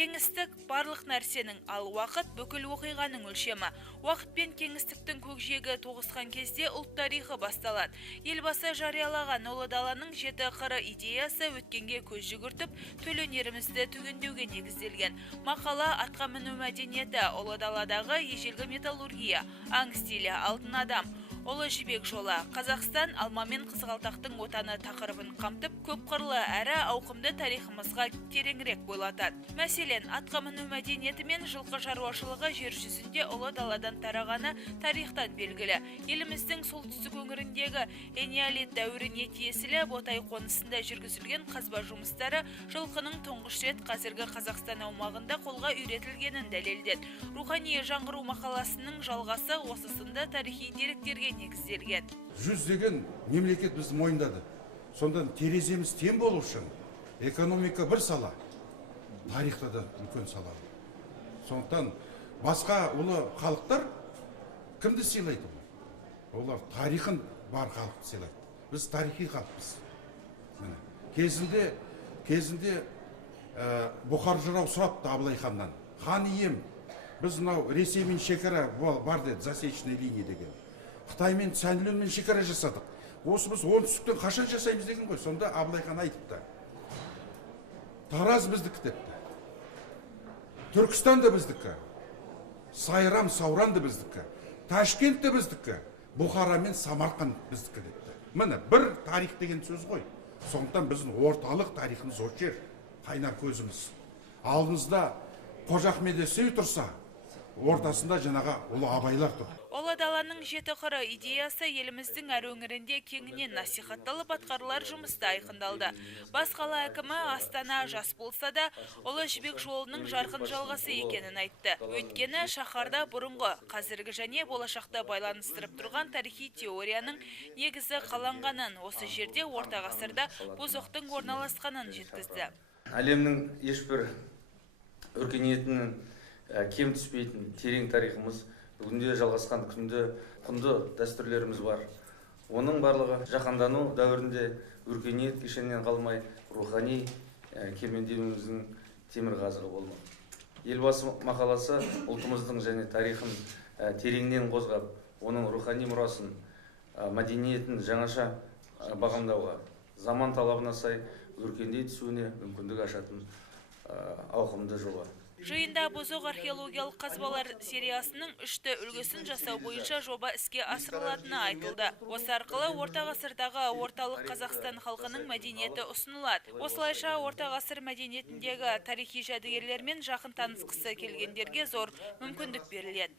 Кеңістік барлық нәрсенің, ал уақыт бүкіл оқиғаның өлшемі. Уақыт пен кеңістіктің көкжиегі тоғысқан кезде ұлт тарихы басталады. Елбасы жариялаған Ұлы даланың 7 қыры идеясы өткенге көз жүгіртіп, төл өнерімізді түгендеуге негізделген. Мақала атқа міну мәдениеті, Ұлы даладағы ежелгі металлургия, аң стилі, алтын адам, Ұлы жібек жолы, Қазақстан алма мен қызғалтақтың отаны тақырыбын қамтып, көп қырлы әрі ауқымды тарихымызға тереңірек бойлатады. Мәселен, атқа міну мәдениеті мен жылқы шаруашылығы жер жүзінде Ұлы даладан тарағаны тарихтан белгілі. Еліміздің солтүстік өңіріндегі энеолит дәуіріне тиесілі Ботай қонысында жүргізілген қазба жұмыстары жылқының тұңғыш рет қазіргі Қазақстан аумағында қолға үйретілгенін дәлелдеді. Рухани жаңғыру мақаласының жалғасы осы сынды тарихи деректерге негізделген. Жүздеген мемлекет бізді мойындады. Сондан тереземіз тең болу үшін экономика бір сала, тарихта да үлкен сала. Сондықтан басқа ұлы халықтар кімді сыйлайды? Олар тарихын бар халықты сыйлайды. Біз тарихи халықпыз. Кезінде Бұхар жырау сұрапты Абылай ханнан. Хан ием, біз мынау Ресеймен шекара бар деді, засечная линия деген. Қытаймен Сәнлүнмен шекара жасадық. Осы біз оңтүстіктен қашан жасаймыз деген ғой. Сонда Абылай хан айтыпты. Тараз біздікі депті. Түркістан да біздікі. Сайрам, Сауран да біздікі. Ташкент та біздікі. Бұхара мен Самарқан біздікі депті. Міне бір тарих деген сөз ғой. Сондықтан біздің орталық тарихымыз осы жер. Қайнар көзіміз. Алдымызда Қожа Ахмет Яссауи тұрса, ортасында жаңағы ұлы абайлар тұр. Ұлы даланың 7 қыры идеясы еліміздің әр өңірінде кеңінен насихатталып, атқарылар жұмыста айқындалды. Бас қала әкімі Астана жас болса да, Ұлы жібек жолының жарқын жалғасы екенін айтты. Өйткені шаһарда бұрынғы, қазіргі және болашақта байланыстырып тұрған тарихи теорияның негізі қаланғанын, осы жерде орта ғасырда бозоқтың орналасқанын жеткізді. Әлемнің ешбір өркениетінің кем түспейтін терең тарихымыз, бүгінде жалғасқан құнды дәстүрлеріміз бар. Оның барлығы жаһандану дәуірінде өркениет кешенінен қалмай рухани кемелдеуіміздің темірқазығы болмақ. Елбасы мақаласы ұлтымыздың және тарихын тереңнен қозғап, оның рухани мұрасын, мәдениетін жаңаша бағамдауға, заман талабына сай өркендей түсуіне мүмкіндік ашатын ауқымды жоба. Жиында Бозоқ археологиялық қазбалар сериясының 3-ті үлгісін жасау бойынша жоба іске асырылатыны айтылды. Осы арқылы орта ғасырдағы орталық Қазақстан халқының мәдениеті ұсынылады. Осылайша орта ғасыр мәдениетіндегі тарихи жәдігерлермен жақын танысқысы келгендерге зор мүмкіндік беріледі.